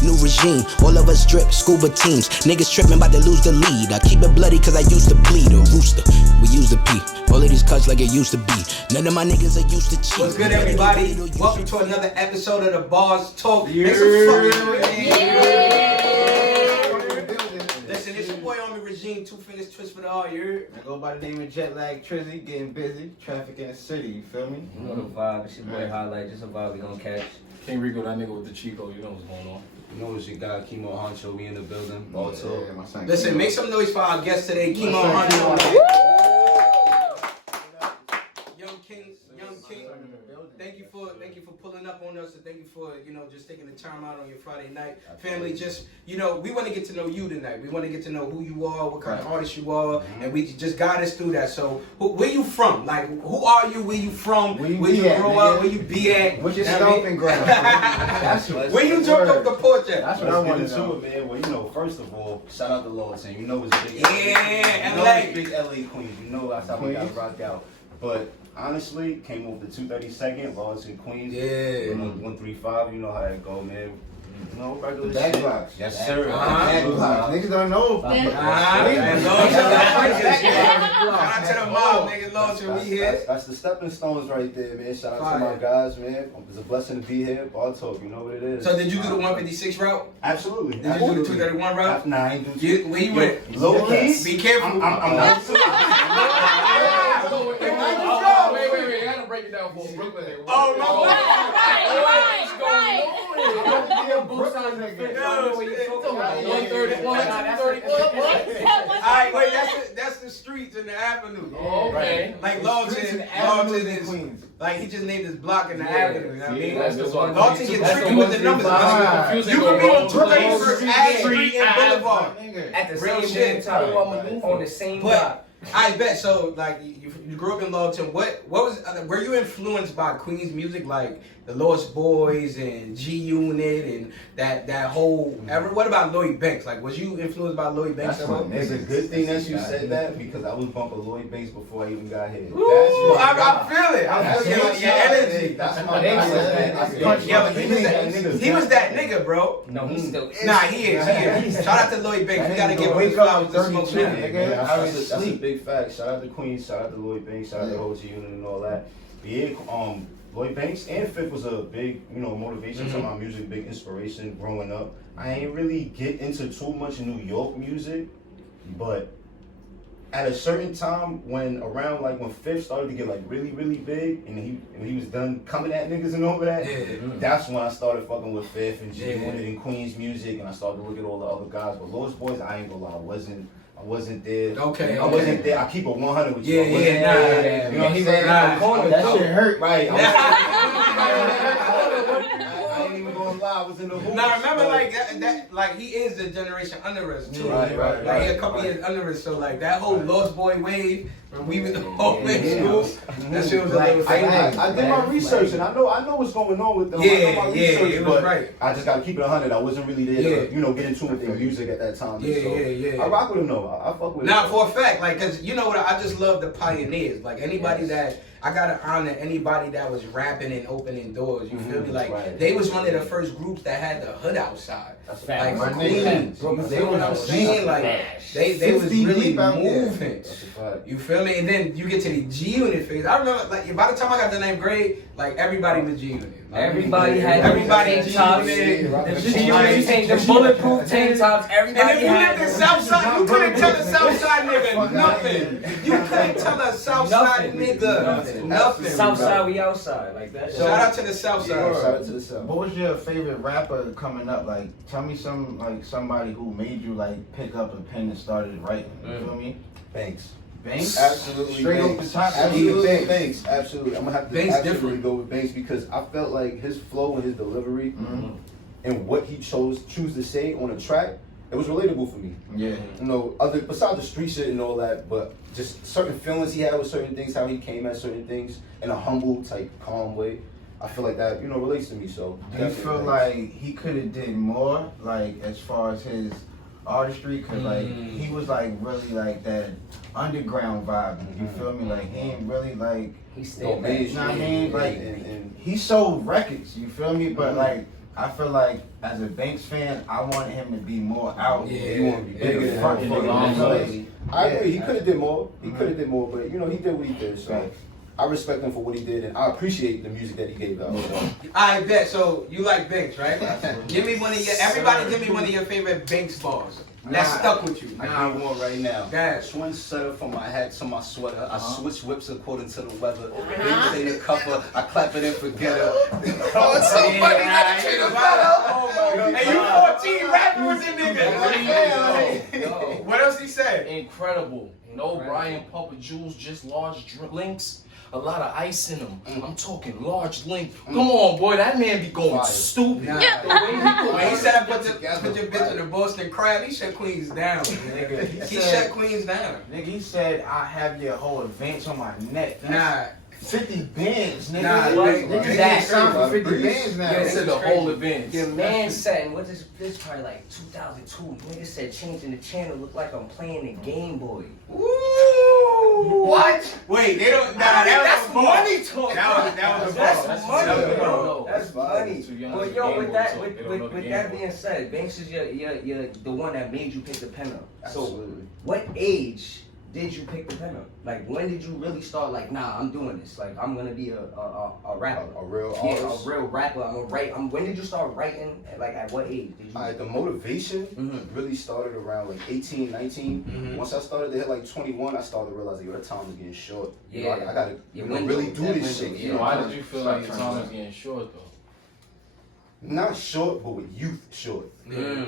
New regime, all of us drip, scuba teams. Niggas tripping, about to lose the lead. I keep it bloody cause I used to bleed. A rooster, we used to pee. All of these cuts like it used to be. None of my niggas are used to cheat. What's good, everybody? Welcome to another episode of the Bars Talk. Make some fucking Listen, it's your boy on the regime, 2 fingers twist for the all, you heard? I go by the name of Jet Lag Trizzy, getting busy, traffic in the city, you feel me? You know the vibe, it's your boy Highlight, just a vibe we gonna catch. King Rico, that nigga with the Chico, you know what's going on. You know it's your guy, Keemo Honcho, we in the building. Also, Yeah, my son Listen, Keemo. make some noise for our guest today, Keemo Honcho. Young King. Thank you for pulling up on us, and thank you for, just taking the time out on your Friday night. Family, just, we want to get to know you tonight. We want to get to know who you are, what kind of artist you are, and we just guide us through that. So, where you from? Like, who are you? Where you from? Where you grow up? Where you be at? What's your stomping ground? That's what. Where you jumped off the porch at? That's what I want to to know. it, man. Well, first of all, shout out to Lawton. You know it's big. Yeah, you know LA. it's big LA Queens. You know that's how we got rocked out. But honestly, came over the 232nd, Lawton, Queens. Yeah. 135. You know how that go, man. You know, regular Back shit. blocks. Yes, sir. Back blocks. Niggas don't know. Shout out to the mob, nigga. Lawton, we here. That's the stepping stones right there, man. Shout out to my guys, man. It's a blessing to be here. Bar Talk, you know what it is. So did you do the 156 route? Absolutely. Did you do the 231 route? Nah, I ain't do Where you went? Low keys. Be careful. I'm not. Wait, I gotta break it down for Brooklyn. Oh, no. Alright, wait, that's the streets in the avenue. Oh, okay. Like Lawton is Queens. like he just named his block in the avenue, you know what I mean? That's the one. Lawton get tricky with the numbers. You can be on Brooklyn versus Ad Street and Boulevard. At the Real same shit. time, on the same But block. I bet so. Like you grew up in Lawton. What was? Were you influenced by Queens music, like the Lost Boys and G Unit and that whole era? What about Lloyd Banks? Like, was you influenced by Lloyd Banks? It's a good thing that you said that because I was bumping Lloyd Banks before I even got here. Ooh, I feel it. I feel your energy. That's my guy. Yeah, but he was that nigga, bro. No, he still is. Nah, he is. Shout out to Lloyd Banks. We gotta give him his flowers to smoke now. That's a big fact. Shout out to Queens. Shout out to Lloyd Banks. Shout out to OG Unit and all that. But yeah, Lloyd Banks and Fifth was a big, motivation to my music, big inspiration growing up. I ain't really get into too much New York music, but at a certain time when Fifth started to get like really, really big and he was done coming at niggas and all of that, that's when I started fucking with Fifth and G Unit and Queens music, and I started to look at all the other guys. But Lost Boys, I ain't gonna lie, I wasn't there. Okay. I wasn't there. I keep it 100 with you. Yeah. You know what I'm saying? That shit hurt. Right. I ain't even gonna lie. I was in the hoop. Now remember, like he is the generation under us too. Right. Like he a couple years under us, so like that whole Lost Boy wave when we was all in school, that shit was a little famous. I did my research and I know what's going on with them. I know my research, it was but right. I just gotta keep it 100. I wasn't really there to, get into with their music at that time. Yeah. I rock with them though. I fuck with them. Now for a fact, like, cause you know what, I just love the pioneers. Like anybody that I gotta honor anybody that was rapping and opening doors. You feel me? Like they was one of the first groups that had the hood outside. That's like my Queens. You feel what I'm saying? Like they was really moving. That's a fact. You feel me? And then you get to the G Unit phase. I remember, like, by the time I got to 9th grade, like everybody was G Unit. Everybody had everybody tank tops. The bulletproof tank tops. Everybody and if you lived in Southside, you couldn't tell a Southside nigga nothing. You couldn't tell a Southside nigga nothing. Southside, we outside like that. Shout out to the Southside. Shout out to the South. What was your favorite rapper coming up? Like, tell me somebody who made you like pick up a pen and started writing. You feel me? Banks. Banks? Absolutely. Straight off the top. Absolutely. Banks. Absolutely. I'm gonna have to Banks absolutely different. go with Banks because I felt like his flow and his delivery and what he choose to say on a track, it was relatable for me. Yeah. Besides the street shit and all that, but just certain feelings he had with certain things, how he came at certain things in a humble type, calm way. I feel like that, relates to me. So Do you feel like he could have did more, like as far as his artistry? Cause like he was like really like that underground vibe. You feel me? Like he ain't really like He stayed back. you know what I mean? Like and he sold records. You feel me? But like I feel like as a Banks fan, I want him to be more out. Yeah. He want to be bigger than front him. foot. I agree. He could have did more. He could have did more, but you know, he did what he did. So Right. I respect him for what he did, and I appreciate the music that he gave out. I bet. So you like Banks, right? Give me one of your. Everybody, give me one of your favorite Banks bars that stuck with you. I give one right now. Guys. Twin setup from my hat to my sweater. I switch whips according to the weather. Banks ain't a cover. I clap it and forget her. Oh, so funny. Hey, you 14 rappers in nigga. What else he said? Incredible. No Brian Papa Jules, just large links. A lot of ice in them. I'm talking large link. Come on, boy, that man be going stupid. Nah. The way he When he said put your bitch in the Boston crab, he shut Queens down. Nigga. He shut Queens down. Nigga, he said, I have your whole advance on my neck. Nah. 50 bands, nigga. Nah, Nigga, that- he signed for 50 bands now. They said the whole event. Your man said, what is this? Probably like 2002. Nigga said changing the channel look like I'm playing the Game Boy. Woo! What? Wait, they don't. Nah, that's was money talk. That was a That's ball. money, That was a bro. ball. That's money. Too young But for yo, Game with Boy that, talk. with, They don't know with, the with Game that Boy. being said, Banks is your the one that made you pick the pen up. So, Absolutely. what age did you pick the pen up? Like, when did you really start? Like, nah, I'm doing this. Like, I'm gonna be a rapper. A real Yeah, artist. a real rapper. I'm gonna write. When did you start writing? Like, at what age did you? Alright, the motivation Mhm. really started around like 18, 19. Mhm. Once I started to hit like 21, I started to realize, yo, that time was getting short. You know, Yeah. I gotta Your you know, window, really do that this window, shit. yeah. You know, Why did you feel like your time was getting short though? not short, but with youth short.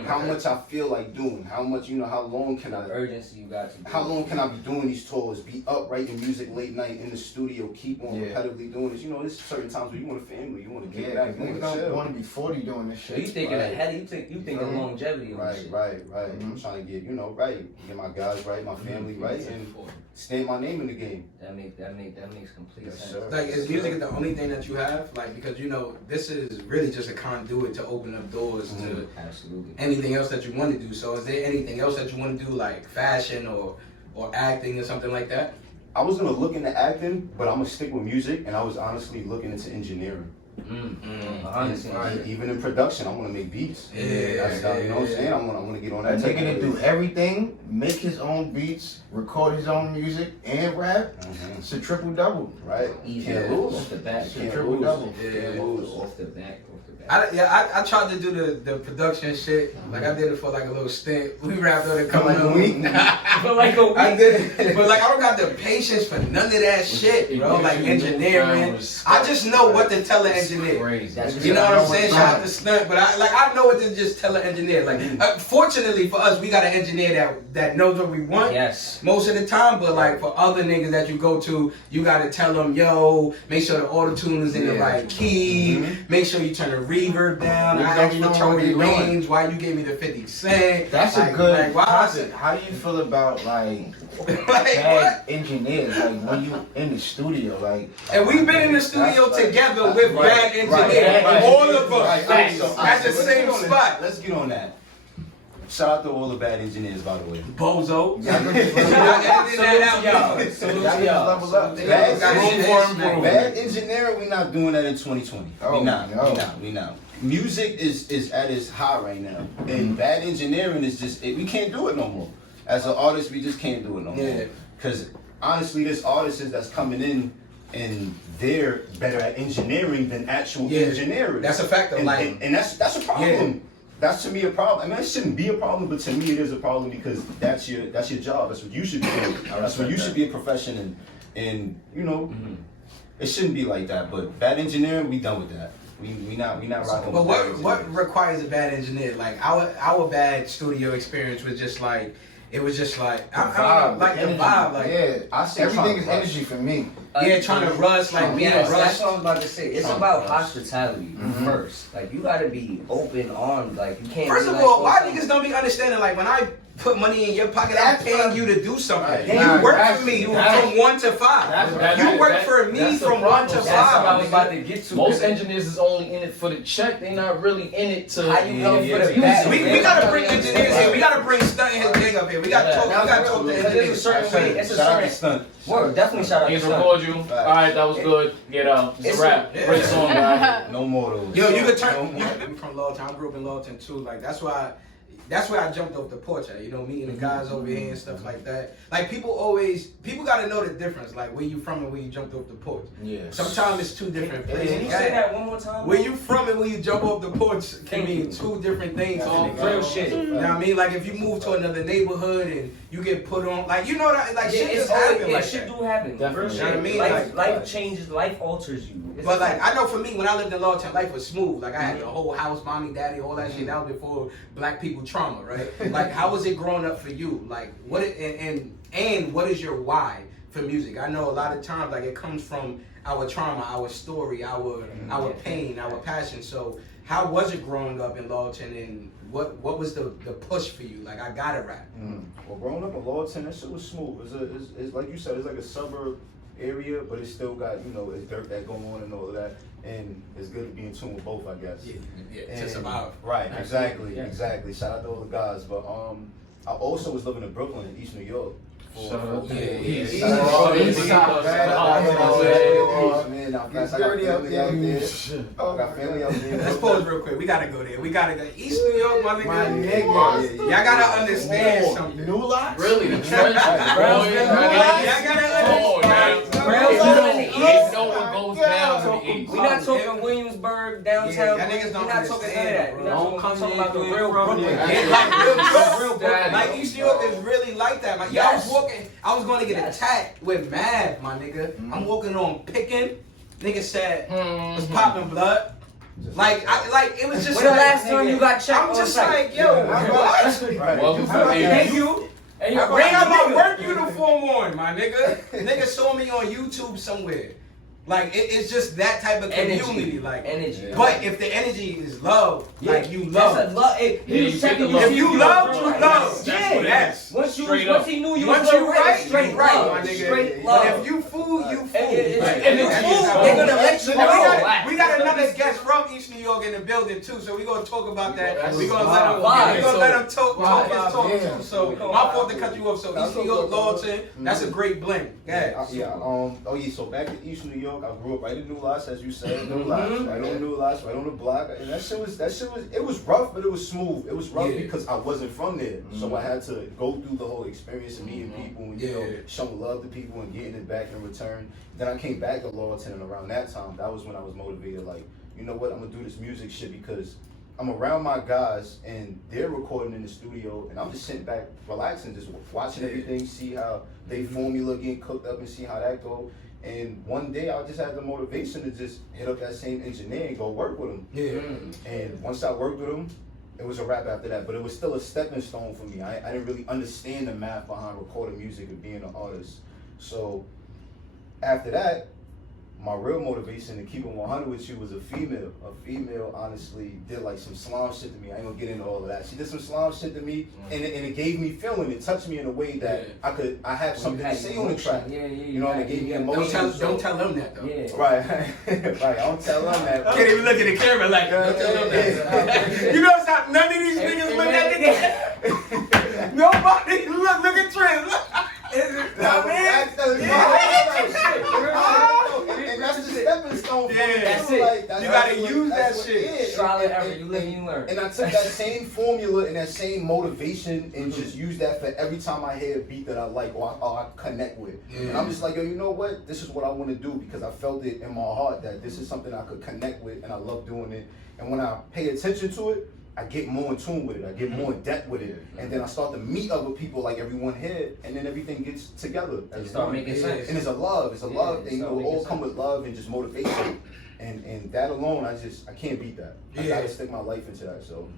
How much I feel like doing, how much, you know, how long can The I urgency you got to do. how long can I be doing these tours, be up writing music late night in the studio, keep on Yeah. repetitively doing this? You know, there's certain times where you want a family, you want to Yeah, get back, you niggas want to don't chill. want to be 40 doing this So shit. you thinking Right. ahead? You thinking longevity on this Right, shit. right. Mhm. I'm trying to get, you know, right, get my guys right, my family right, and stamp my name in the game. That makes complete Yes, sense. sir. Like, is music the only thing that you have? Like, because you know, this is really just a conduit to open up doors to Absolutely. anything else that you want to do. So, is there anything else that you want to do, like fashion or acting or something like that? I was gonna look into acting, but I'm gonna stick with music, and I was honestly looking into engineering. Honestly, Even in production, I want to make beats. Yeah, That's how, you know what I'm saying? I want to get on That that. nigga to do everything, make his own beats, record his own music, and rap. Mhm. It's a triple double. Right. Easy. Can't lose. Off the bat. It's a Can't triple lose. double. Can't Yeah. lose. Off the back. I tried to do the production shit. Like, I did it for like a little stint. We rapped on it a couple Like a of week? For like a week. I did it, but like I don't got the patience for none of that shit, bro. Like engineering, I just know what to tell an engineer. Crazy. That's You know what I'm saying? Shout out to Stunt, but I know what to just tell an engineer. Like, fortunately for us, we got an engineer that knows what we want. Yes. Most of the time, but like for other niggas that you go to, you gotta tell them, yo, make sure the auto tune is in the right key. Make sure you turn the reverb down. Niggas I don't asked even for know what Tory they doing. Lanez. Why you gave me the 50 Cent? That's like, a good like, why? topic. How do you feel about like Like bad what? engineers? Like when you in the studio, like. And we've been in the studio That's like- together with bad engineers, right. all of us, Right, so, at the let's same get on that. spot. Let's get on that. Shout out to all the bad engineers, by the way. Bozo. Y'all niggas Salute to level y'all. up. Bad engineering, we not doing that in 2020. Oh, we not. no. We not. Music is at its high right now, and bad engineering is just we can't do it no more. As an artist, we just can't do it no Yeah. more. Because honestly, there's artists that's coming in and they're better at engineering than actual engineering. That's a fact, though. And, Like, and that's a problem. Yeah. That's to me a problem. I mean, it shouldn't be a problem, but to me it is a problem because that's your job. That's what you should be doing. That's what you should be a profession and you know, it shouldn't be like that. But bad engineering, we done with that. We not rocking. but with bad what engineering. requires a bad engineer? Like our bad studio experience was just like it was just like I don't know, like the energy. vibe, like Yeah, I say everything is try to energy for me. trying to rush, like being Yes, rushed. that's what I was about to say. It's Trying to about rush. hospitality first. Like, you gotta be open armed. Like, you can't. First be of like, all, oh, why some- niggas don't be understanding? Like when I put money in your pocket. I'm paying you to do something. Right. You work for me from 1 to 5. You work for me from 1 to 5. That's what I was about to get to. Most engineers is only in it for the check. They not really in it to. How you come for the back? We gotta bring engineers here. We gotta bring Stunt and his gang up here. We gotta talk. We gotta talk to There's a engineers. certain way. It's a Shout out to certain. Stunt. Word, definitely shout out to Niggas Stunt. record you. Alright, that was good. Get out. It's a wrap. Yeah. Great song, man. No more of those. Yo, you could turn. I'm from Lawton. I grew up in Lawton too. Like that's why I jumped off the porch at. You know, meeting the guys over here and stuff like that. Like people gotta know the difference. Like where you from and where you jumped off the porch. Yeah. Sometimes it's two different Can places. you say that one more time? Where you from and where you jump off the porch can mean two different things. All nigga. real shit. You know what I mean? Like if you move to another neighborhood and you get put on, like you know that, like Yeah, shit it's just always, happen like shit that. do happen. Definitely. You know what I mean? Life Like, changes, life alters you. It's but a like fact. I know for me, when I lived in Lawton, life was smooth. Like I had the whole house, mommy, daddy, all that shit. That was before black people trauma, right? Like how was it growing up for you? Like what and what is your why for music? I know a lot of times like it comes from our trauma, our story, our pain, our passion. So how was it growing up in Lawton, and what was the push for you? Like I gotta rap. Well, growing up in Lawton, that shit was smooth. It's like you said, it's like a suburb area, but it's still got, you know, it's dirt that going on and all of that. And it's good to be in tune with both, I guess. Yeah, to survive. Right, exactly, Yeah. exactly. Out to all the guys. But I also was living in Brooklyn, in East New York. Shout out to Yeah, East. yeah. Shout out to East. Man, I got family out there. I got family out there. Let's pause real quick. We gotta go there. We gotta go. East New York, my nigga. My nigga. Y'all gotta understand something. New locks? Really, the trenches. Y'all gotta understand. You know what goes down in the East. We not talking Williamsburg, downtown. Yeah, y'all niggas don't we not talking none of that. We understand, not bro. talking about the real Brooklyn. Yeah, like real Daddy. Like East New York is really like that. Like, I was walking, I was going to get attacked with Mav, my nigga. I'm walking on picking. Nigga said, was popping blood. Like, it was just. When the like, last time nigga, you got checked I'm on just site? like, yo, what? Welcome to Thank the you. And I you're got my nigga. work uniform on, my nigga. Nigga saw me on YouTube somewhere. Like it's just that type of community, like energy. But if the energy is love, like you love. That's a love. Hey, Yeah, you checking get the love. If you love, you right. love. Yeah. Yes. Once Straight up. he knew you Once was you right, right, straight you right, love. my nigga. Straight But love. if you fool, you fool. And it's Right. fool. They're gonna let you And know. we got another guest from East New York in the building too, so we're gonna talk about that. That's We're gonna wild. let him talk his talk Yeah. too. So my fault to cut you off. So East New York, Lawton, that's a great blend. Yeah. So back in East New York, I grew up right in New Lots, as you said, New Lots, right on New Lots, right on the block, and that shit was, it was rough, but it was smooth. It was rough because I wasn't from there, so I had to go through the whole experience of meeting people and you know showing love to people and getting it back in return. Then I came back to Lawton, and around that time, that was when I was motivated. Like, you know what, I'm gonna do this music shit because I'm around my guys and they're recording in the studio and I'm just sitting back relaxing, just watching everything, see how they formula getting cooked up and see how that go. And one day I just had the motivation to just hit up that same engineer and go work with him. Yeah. And once I worked with him, it was a wrap after that. But it was still a stepping stone for me. I didn't really understand the math behind recording music and being an artist. So after that, my real motivation to keep it 100 with you was a female. A female honestly did like some slime shit to me. I ain't gonna get into all of that. She did some slime shit to me and it gave me feeling. It touched me in a way that I have something to say on the track. You know, and it gave me emotion. Don't tell them that though. Yeah. Right, right. I don't tell them that. Can't even look at the camera like, don't tell them that. You notice how none of these niggas look at the Nobody look at Trent. And that's the stepping stone for me. Yeah, that's it. Like, You gotta use that what- shit. yeah. Trial and error. You live and you learn. And I took that same formula and that same motivation and just used that for every time I hear a beat that I like or I connect with. And I'm just like, yo, you know what? This is what I want to do because I felt it in my heart that this is something I could connect with and I love doing it. And when I pay attention to it, I get more in tune with it. I get more in depth with it. And then I start to meet other people like everyone here and then everything gets together. You start making sense. And it's a love thing. You know, it all sense. come with love and just motivation. And that alone, I can't beat that. I gotta stick my life into that. So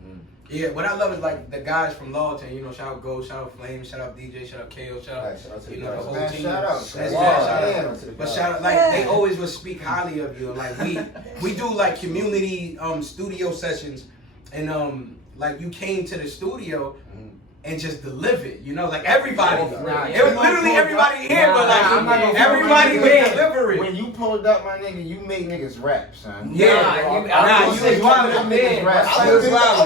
Yeah, what I love is like the guys from Lawton, you know, shout out Go, shout out Flame, shout out DJ, shout out KO, shout out, shout out to you the know, the guys. whole Man, team. shout out. That's Wow. bad, shout Yeah. out. But shout out, like they always would speak highly of you. Like we do like community studio sessions, and like you came to the studio, and just deliver it, you know, like everybody. Nah, It was literally everybody here, but I'm not like gonna everybody front was on you. delivering. When you pulled up, my nigga, you made niggas rap, son. Yeah, Nah, you was wild. Niggas rap. I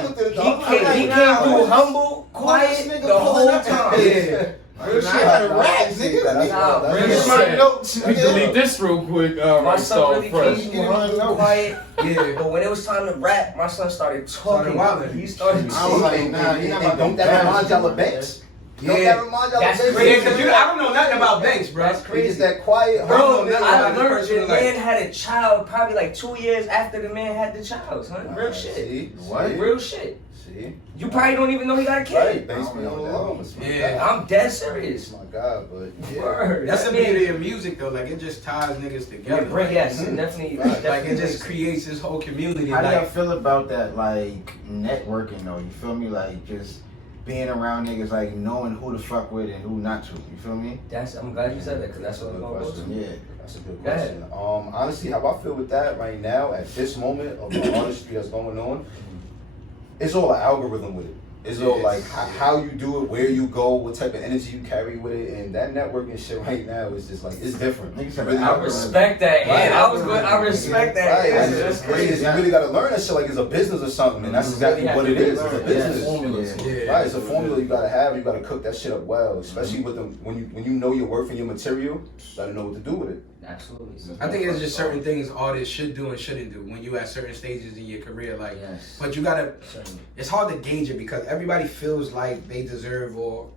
looked at it. He came through humble, quiet Nigga the pulling whole up. time. Yeah. Real shit. I gotta rap, nigga. Nah, Real real shit. My shit. notes. We delete this real quick, My right, son so really fresh. came through humble, quiet. Yeah. But when it was time to rap, my son started Started talking. wilding. He started I was like, nah, you're not about to Don't that remind y'all of Banks? Don't that remind y'all That's of Banks? crazy. Yeah, because I don't know nothing about Banks, bro. That's It's crazy. that quiet. Bro, nothing I about his learned personal the life. man had a child probably like 2 years after the man had the child, son. Real shit. See? What? Real shit. See? You probably don't even know he got a kid. Right, Banks be on alone. Yeah. I'm dead serious. Oh my God, but yeah. Word. That's the That man- beauty of music, though. Like, it just ties niggas Yeah, together. bro, yes, definitely. Like, definitely it just makes- creates this whole community. How do y'all Like, feel about that, like, networking, though? You feel me? Like, just being around niggas, like, knowing who to fuck with and who not to. You feel me? I'm glad you said that because that's what I'm Good going to go question. to. Yeah. That's a good Go ahead. question. Honestly, how I feel with that right now, at this moment of the artistry that's going on, it's all an algorithm with it. It's all like how you do it, where you go, what type of energy you carry with it, and that networking shit right now is just like, it's different. Niggas have Really an I algorithm. respect that. Right. Yeah, I respect that. Right, Yeah, and that's it's crazy. crazy. You really gotta learn that shit like it's a business or something, and that's exactly what it is. It's a business. Formulas. yeah. Right, it's a formula you gotta have. You gotta cook that shit up well, especially with them when you know your worth and your material. You gotta know what to do with it. Absolutely. I think it's just certain things artists should do and shouldn't do when you at certain stages in your career. Like, Yes. but you gotta. Certainly. It's hard to gauge it because everybody feels like they deserve or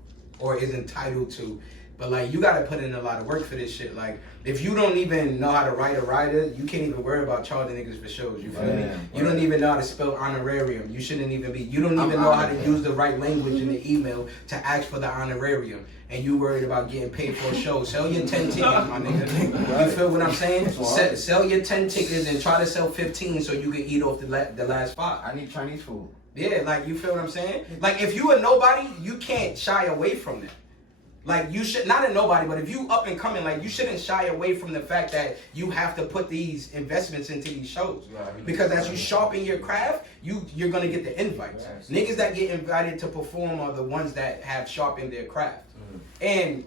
is entitled to. But like, you gotta put in a lot of work for this shit. Like, if you don't even know how to write a writer, you can't even worry about charging niggas for shows. You feel me? Yeah, You don't even know how to spell honorarium. You shouldn't even be. You don't even know how to use the right language in the email to ask for the honorarium. And you worried about getting paid for a show. Sell your 10 tickets, my nigga. You feel what I'm saying? Sell your 10 tickets and try to sell 15 so you can eat off the last 5. I need Chinese food. Yeah, like, you feel what I'm saying? Like, if you a nobody, you can't shy away from that. Like, you should, not a nobody, but if you up and coming, like, you shouldn't shy away from the fact that you have to put these investments into these shows. Because as you sharpen your craft, you're gonna get the invites. Niggas that get invited to perform are the ones that have sharpened their craft. And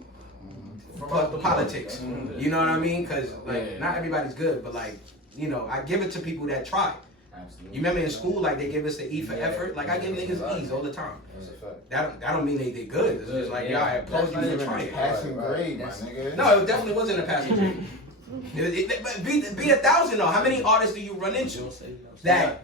politics, you know what I mean? Because, like, not everybody's good, but, like, you know, I give it to people that try. Absolutely. You remember in school, like, they give us the E for effort? Like, I give niggas E's all the time. That's a fact. That don't mean they good. It's just like, yeah, I applaud That's not you for even a trying. passing grade, my nigga. No, it definitely wasn't a passing grade. But be 1,000 though. How many artists do you run into that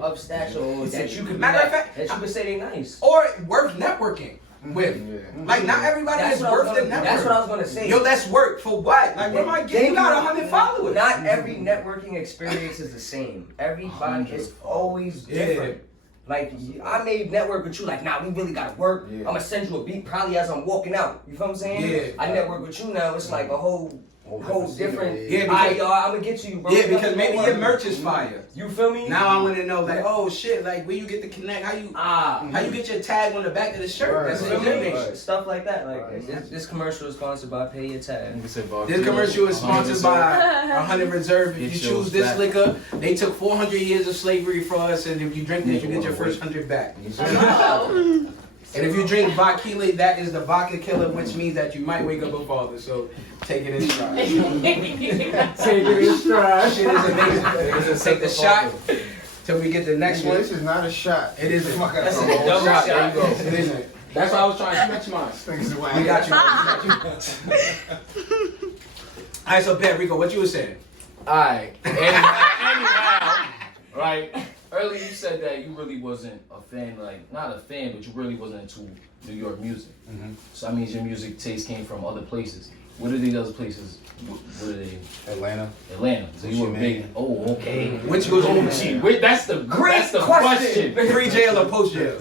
upstash or that you could matter of fact that you could say they nice or worth networking with? Yeah. Like, not everybody is worth the network. That's what I was gonna say. Yo, let's work for what? Like, what am I getting? You got 100 followers. Not every networking experience is the same. Everybody is always different. Like, I may network with you, like, nah, we really gotta work. Yeah. I'm gonna send you a beat probably as I'm walking out. You feel what I'm saying? Yeah. I network with you now, it's like a whole different. Yeah, Alright, because- y'all, I'm gonna get to you, bro. Yeah, because maybe your merch is fire. You feel me? Now I want to know, like, oh shit, like, where you get the connect? How you get your tag on the back of the shirt? Right, That's right, an image. Stuff like that. Like this commercial is sponsored by Pay Your Tag. This commercial is sponsored by 100 Reserve. If you choose this liquor, they took 400 years of slavery for us, and if you drink this, you get your first 100 back. And if you drink vodka, that is the vodka killer, which means that you might wake up a father. So take it in stride. Take it in stride. Shit is amazing. Take the shot till we get the next one. This is not a shot. It isn't. That's It's a a double shot. shot. There you go. It isn't. That's why I was trying to match mine. Things are We got you. All right, so Ben, Rico, what you were saying? Alright. Anyhow, right. Earlier you said that you really wasn't a fan, like, not a fan, but you really wasn't into New York music. So that means your music taste came from other places. What are these other places? What are they? Atlanta. Atlanta. So you were big. Oh, okay. Which was your Gee, wait, that's the Great question. pre-jail or post-jail?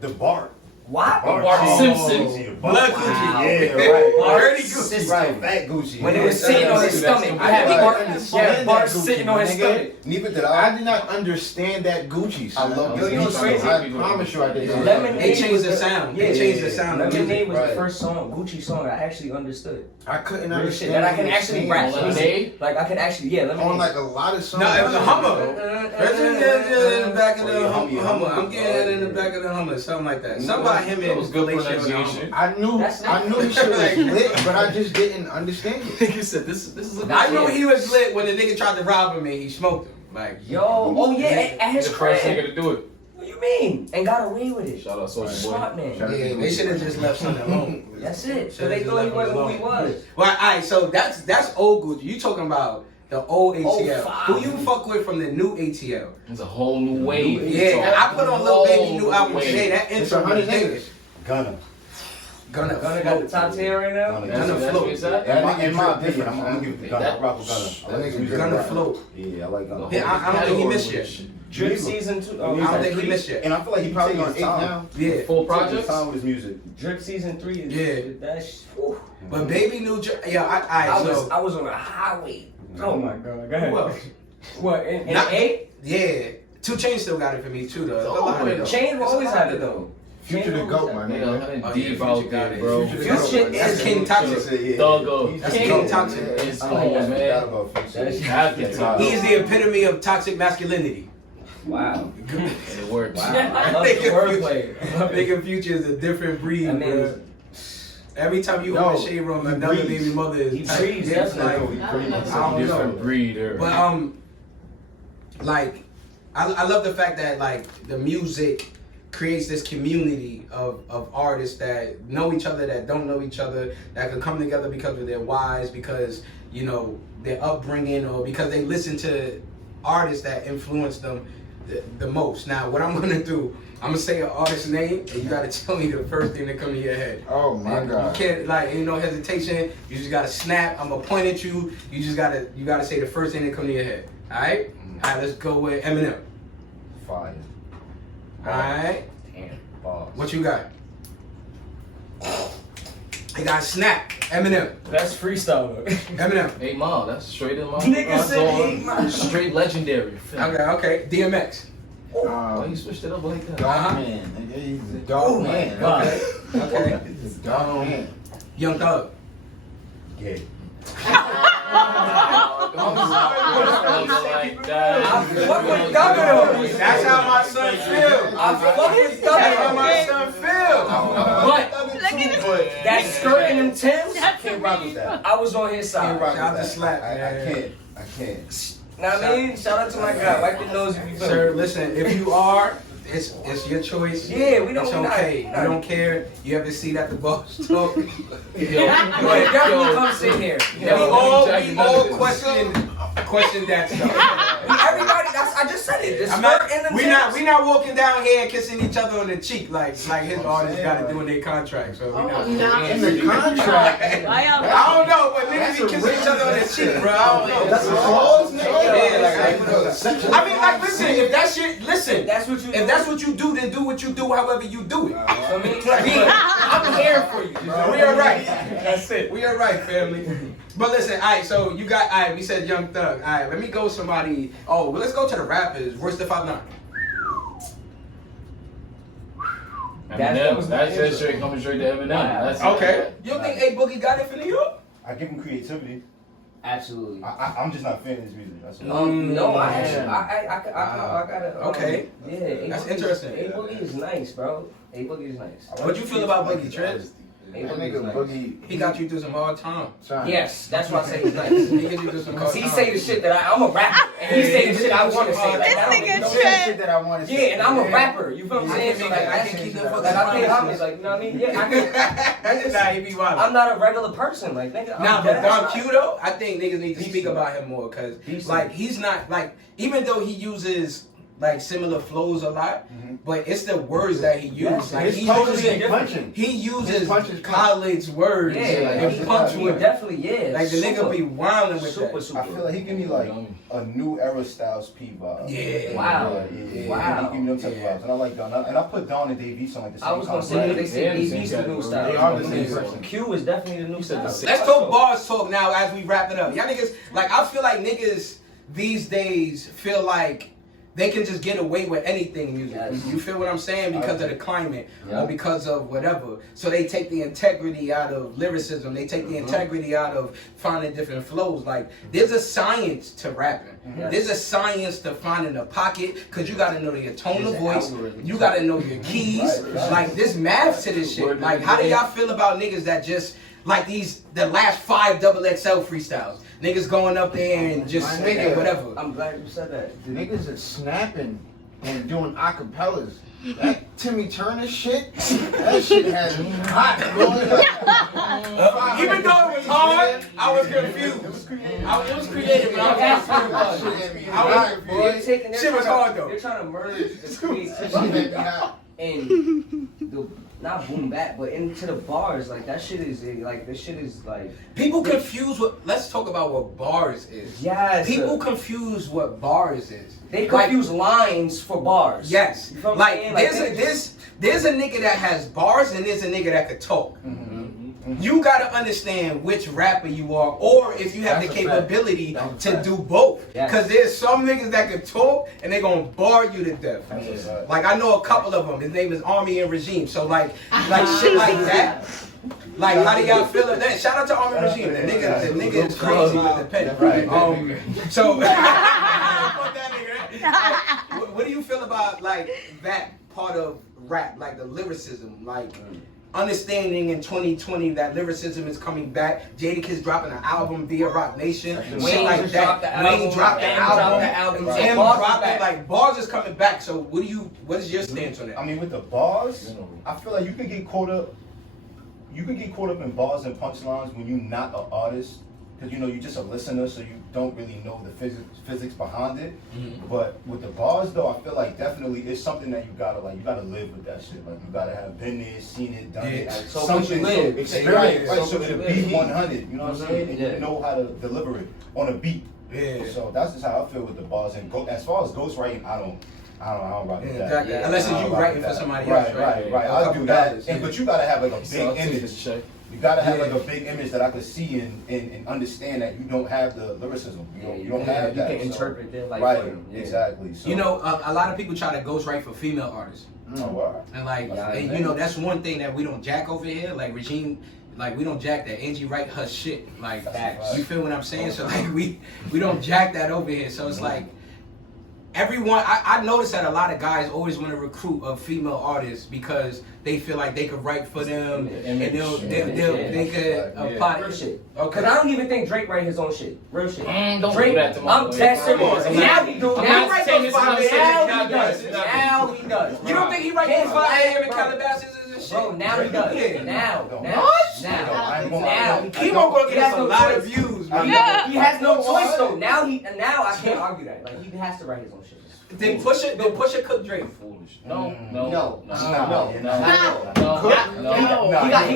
The bar. What? Bart Simpson. Blood Wow. Gucci. Yeah, right. Dirty Gucci. Right, fat Gucci. When it was sitting on his stomach. I had Bart sitting on his stomach. Neither did I. I did not understand that Gucci. I love Yo, you know what's crazy? I promise you I did. Lemonade They changed was the sound. They Yeah, changed the sound of Lemonade music. was the Right. first song, Gucci song I actually understood. I couldn't Real understand. shit. That I can what actually he was rap. saying. Lemonade? Like I can actually, yeah, Lemonade. On like a lot of songs. No, it was a Hummer. In the back of the Oh, yeah, Hummer. Hummer. I'm getting it in the back of the Hummer. Something like that. Something about him That and was good Galatian on the pronunciation. Hummer. I knew the shit was lit, but I just didn't understand it. You said this is a good I knew song. he was lit when the nigga tried to rob him and he smoked him. Like, Yo, oh yeah, at He's his the first crib. nigga to do it. What you mean? And got away with it. Shout out Soulja Boy. Smart man. Shout out yeah, to they should have just left something alone. That's it. So Should've they just thought he left wasn't him who he alone. was. Well, alright, so that's old Gucci. You talking about the old ATL. 05. Who you fuck with from the new ATL? It's a whole new wave. Yeah, I put on Lil Baby new album Wave. today. That It's intro was 100 niggas. niggas. Gunna. Gonna Gunna got the top 10 right now. Gunna. That's Gonna what float. he said? In my opinion, I'm gonna give it to Gunna. I rock with Gunna. I like his music. Gonna float. Yeah, I like Gunna. Yeah, I don't think he missed yet. Drip season 2. I don't think he missed yet. And I feel like he Probably probably on on 8 time. now. Yeah. Full Project projects? time with his music. Drip season 3 is Yeah. that's whew. But Baby New yeah, I was on a highway. Oh my god, go ahead. Who else? What in Not- 8? Yeah. 2 Chainz still got it for me too though. Oh, Chain will always have it though. Future the GOAT, my nigga. Yeah, Oh, deep yeah, out Future got there, it. bro. Future Future shit That's is King Toxic. Thuggo. That's King King Toxic. It's I cool, forgot man. about That's Future. Half the time. He's the epitome of toxic masculinity. Wow. And it works. I love the wordplay. Nigga Future is a different breed, That man bro. is- Every time you No, open the shade room, he another breathes. baby mother is He tight. breathes, Yeah, that's like, like- I don't know. Different breeder. But like I love the fact that like the music creates this community of artists that know each other, that don't know each other, that can come together because of their wives, because you know their upbringing, or because they listen to artists that influence them the most. Now, what I'm gonna do, I'm gonna say an artist's name, and you gotta tell me the first thing that comes to your head. Oh my And god. You can't like ain't no hesitation. You just gotta snap. I'm gonna point at you. You gotta say the first thing that comes to your head. All right. All right. Let's go with Eminem. Fire. All right. Damn. Bars. What you got? I got snap. Eminem. Best freestyle. Eminem. 8 Mile, that's straight in my Nigga said song. 8 Mile. Straight legendary. Okay. DMX. Why you switched it up like that? Dog man. Nigga, he's a dog man. God. Okay. He's a dog man. Young Thug. Yeah. Like that. I fuck with Thugger. That's how my son feel. I fuck with That's how my Thugger. son feel. But that skirt and them Timbs, Can't rock with that. I was on his side. Can't rock Shout out with to that. Slap, I man. can't. Know what I mean? Shout out to my guy. Wipe your nose if you feel Sir, me. listen. If you are, it's your choice. Yeah, we don't. It's we not- okay. we We not- don't care. You have to see that the boss talk. Yo, But definitely come sit here. We Yo, all question that stuff. everybody, I just said it. The I'm skirt and not, the we not walking down here and kissing each other on the cheek like his artists got to do in their contract. So we not. In the contract. I don't know, but niggas be kissing each other on the cheek, bro. I don't know. That's a clause, Yeah, like I ain't know that. Section- I mean, like, listen, if that's shit, listen. That's what you. If that's what you do, then do what you do, however you do it. I mean, I'm here for you. We are right. That's it. We are right, family. But listen, alright, so you got, alright, we said Young Thug. Alright, let me go somebody. Oh, well, let's go to the rappers. Where's the 5'9"? Eminem, was that's my just straight coming straight to Eminem. That's Okay. You don't think A Boogie got it for New York? I give him creativity. Absolutely. I'm just not a fan of his music. That's all. No, I actually, I gotta. Okay. Yeah, A That's Boogie's- interesting. A Boogie is nice, bro. A Boogie is nice. What you feel about Boogie, Trent? A That Boogie is nigga nice. Boogie. He got you through some hard times. Son. Yes, that's why I say he's nice. He got you through some hard Cause times. he say the shit that I'm a rapper, and he say the shit I want to say. Like, I don't This nigga know. That shit that I want to say. Yeah, and I'm a rapper. You feel what I'm saying? So like, I can keep them fucking like I pay promises. homage. Like, you know what I mean? Yeah, I can. Nah, he be wild. I'm not a regular person. Like, nigga. Nah, I'm but dead Don ass Q though, I think niggas need to speak Decent. about him more because Decent. like he's not like even though he uses like similar flows a lot, but it's the words that he uses. Like His he punches uses, be punching. he uses His punches college words Yeah, and punch he with. definitely is. Like the nigga be wilding with super, that. super. I feel like he give me like a new era Styles P vibe. Yeah. Wow. Yeah. Wow. He give me them type of vibes, and I like Don. And I put Don and Dave East on like the same. I was gonna say concept. they say he's the new style. They are the same person. Q is definitely the new style. Let's talk bars talk now as we wrap it up. Y'all niggas, like I feel like niggas these days feel like they can just get away with anything musically. Yes. You feel what I'm saying? Because of the climate Yeah. or because of whatever. So they take the integrity out of lyricism. They take the integrity out of finding different flows. Like there's a science to rapping. Yes. There's a science to finding a pocket because you got to know your tone There's of an voice. algorithm. You got to know your keys. Right. Like there's math to this shit. Like how do y'all feel about niggas that just like the last 5 XXL freestyles? Niggas going up there and just My spitting nigga, whatever. I'm glad you said that. The niggas are snapping and doing acapellas. That Timmy Turner shit, that shit has me hot. Even though it was hard, I was confused. It was creative, but I was confused. I was confused. Shit was hard though. They're trying to merge the creativity and the not boom bap, but into the bars. Like that shit is like this shit is like People confuse what. Let's talk about what bars is. yes. People confuse what bars is. They Like, confuse lines for bars. yes. You feel what I'm Like saying? there's a nigga that has bars and there's a nigga that could talk. You gotta understand which rapper you are, or if you have That's the a fact. capability That's a to fact. do both. Yes. Cause there's some niggas that can talk and they gonna bar you to death. Like I know a couple of them. His name is Army and Regime. So like shit like that. Like how do y'all feel that? Shout out to Army and Regime. The nigga is crazy with the pen. So fuck that nigga. What do you feel about like that part of rap, like the lyricism, like? Understanding in 2020 that lyricism is coming back. Jadakiss dropping an album via Rock Nation. Shit like that. Wayne dropped the album. M dropped it. Like bars is coming back. So what is your stance on that? I mean, with the bars, I feel like you could get caught up. You could get caught up in bars and punchlines when you're not an artist, because you're just a listener, so you don't really know the physics behind it. But with the bars, though, I feel like definitely it's something that you gotta live with that shit. Like you gotta have been there, seen it, done it. Like, So something, what you live. experience, Yeah. right? So it'll be 100. You know what I'm saying? And Yeah. you know how to deliver it on a beat. Yeah. So that's just how I feel with the bars. And as far as ghostwriting, I don't rock with that. Exactly. Yeah. Unless it's I you don't rock writing with for that. somebody else, right? Right. A I'll couple do that. dollars, And, yeah. but you gotta have like a So I'll big take image. this check. You gotta have Yeah. like a big image that I could see and understand that you don't have the lyricism. You don't have You that. can so- interpret their life. Right. for them. Yeah. Exactly. So, You know, a lot of people try to ghostwrite for female artists. Oh, wow. And like, Yeah, I and, agree. you know, that's one thing that we don't jack over here. Like Regime, like we don't jack that. Angie write her shit. Like, Facts. you feel what I'm saying? So like, we don't jack that over here. So it's like, everyone. I noticed that a lot of guys always want to recruit a female artist because they feel like they could write for them and they could apply. Real shit. Okay. Cause I don't even think Drake write his own shit. Real shit. Don't Drake, do that to my I'm boy. dead serious. I'm Now not- he do. I'm Now not he saying writes this is those what I'm saying. Now Not he does. doing it. Now he does. You don't think he writes Hands for fire, AM and bro. Calabasas and shit? Bro, now he does. Yeah. Now. What? Now. Keemo gonna He get has us a no lot choice. of views, He man. he has no choice though. Now I can't argue that. Like he has to write his own shit. Then push it cook Drake. Foolish. No. No. He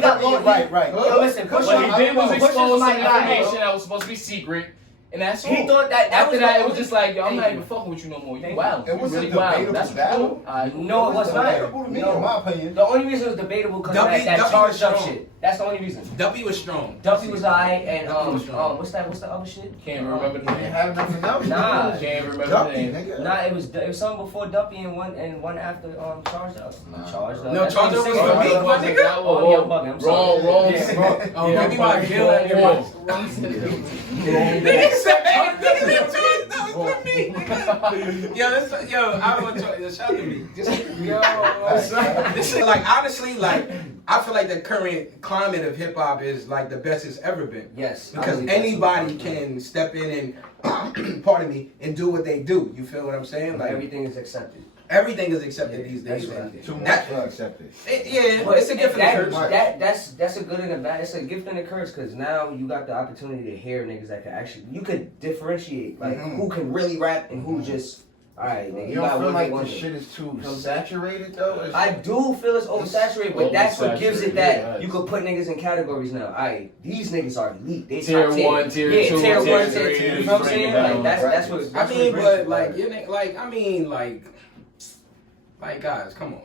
got long. Right. Yo, listen, push What he did was Push expose my some guy. information that was supposed to be secret, and that's all. He thought that After was that, the it was just like, yo, I'm not Thank even you. fucking with you no more. You Thank wild. you. It You was a really wild. debatable That's battle. No, it was not. debatable to me, in my opinion. The only reason it was debatable because Duppy- that Duppy charged up was strong. shit. That's the only reason. Duppy was strong. Duppy was alright, and Duppy was strong. what's the other shit? Can't remember the They name. have nothing else. Nah. Can't remember the Duppy, name. nigga. Nah, it was something before Duppy and one after charged up. Charged up. No, That's Charged Up what was I'm for saying. me, my nigga. Oh, yeah, I'm bugging. I'm sorry. Wrong. Yeah, Oh, Yeah, maybe my fucking girl and wrong. Nigga said, nigga said, that was for me. Nigga. Yo, I want to shout to me. This is like honestly, like I feel like the current climate of hip hop is like the best it's ever been. Yes. I Because believe that's anybody so. can step in and, pardon me, and do what they do. You feel what I'm saying? Like Everything is accepted. everything is accepted Yeah, these that's days. what I and think. Too much that- to accept it. Yeah, But it's a gift and a curse. that's a good and a bad. It's a gift and a curse because now you got the opportunity to hear niggas that can actually you could differentiate like who can really rap and who just Alright, nigga, You got don't feel one like hit the wonder. shit is too saturated though? I do feel it's oversaturated, but that's what gives it Oversaturated, that yeah. you could put niggas in categories now. Alright, these niggas are elite. They Tier top tier. 1, tier Yeah, 2, tier tier 1, tier 3, 2. You you know what I'm bring saying? it Like down. that's what. I That's mean, what but like you know, like guys, come on.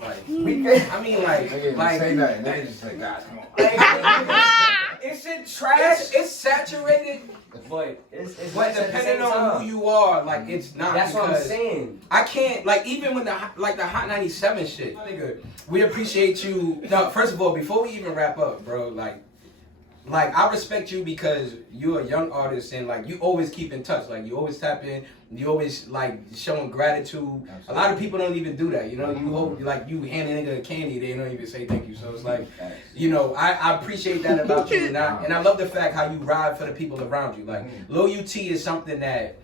Like we can. I mean, like Say nothing. Niggas just say, guys, come on. It's shit trash. it's saturated, But it's but nice at the depending same on time. who you are, like it's not. That's what I'm because saying. I can't like even when the Hot 97 shit, nigga. We appreciate you. No, first of all, before we even wrap up, bro, like I respect you because you're a young artist and like you always keep in touch. Like you always tap in. You always like showing gratitude. Absolutely. A lot of people don't even do that. You know, you hope like you hand a nigga a candy, they don't even say thank you. So it's like, you know, I appreciate that about you, and I love the fact how you ride for the people around you. Like loyalty is something that.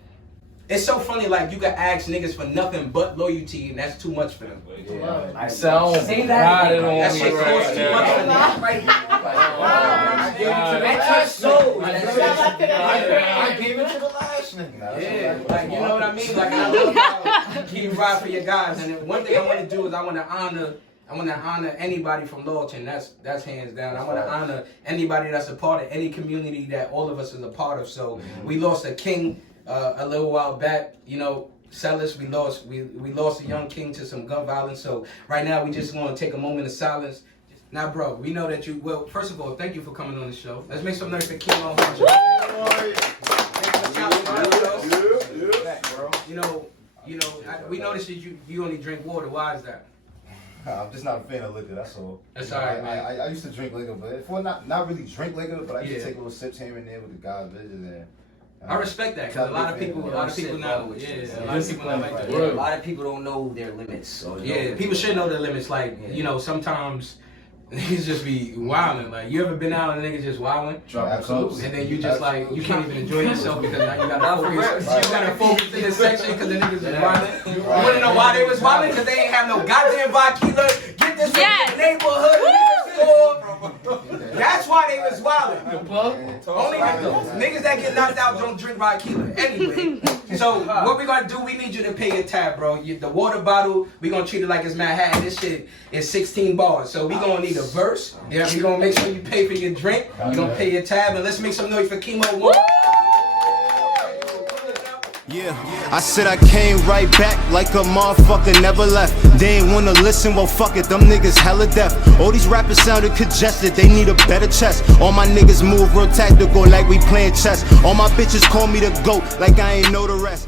It's so funny, like you can ask niggas for nothing but loyalty, and that's too much for them. I sound Say that riding again. on That shit me costs right too much for now. them. Right Oh, That touch soul. I gave it to the last nigga. Yeah, like you know what I mean. Like I love how you ride for your guys, and then one thing I want to do is I want to honor anybody from Lawton. That's hands down. I want to honor anybody that's a part of any community that all of us is a part of. So we lost a king a little while back. You know, Sellers, we lost a young king to some gun violence. So right now we just want to take a moment of silence. Now, bro, we know that you. Well, first of all, thank you for coming on the show. Let's make some noise for Keemo Honcho. You know, we noticed that you only drink water. Why is that? I'm just not a fan of liquor, that's all. That's all right, man. I used to drink liquor, but not really drink liquor, but I used Yeah. to take little sips here and there with the God's vision. And, I respect that because a lot of people not. Yeah, a lot of people not like that. Yeah, a lot of people don't know their limits. Or Yeah, people should know their limits. Like you know, sometimes niggas just be wilding. Like you ever been out and niggas just wilding, absolutely. and then you just like you can't even enjoy yourself because now you gotta focus. You gotta focus in this section because the niggas is wilding. You wanna know why they was wilding? Because they ain't have no goddamn vodka. Get this from the neighborhood liquor store. That's why they was wilding. Only niggas that get knocked out don't drink vodka. Anyway, so what we gonna do? We need you to pay your tab, bro. The water bottle, we gonna treat it like it's Manhattan. This shit is 16 bars, so we gonna need a verse. Yeah, we gonna make sure you pay for your drink. You gonna pay your tab, and let's make some noise for Keemo. Yeah, I said I came right back like a motherfucker never left. They ain't wanna listen, well fuck it, them niggas hella deaf. All these rappers sounded congested, they need a better chest. All my niggas move real tactical like we playing chess. All my bitches call me the GOAT like I ain't know the rest.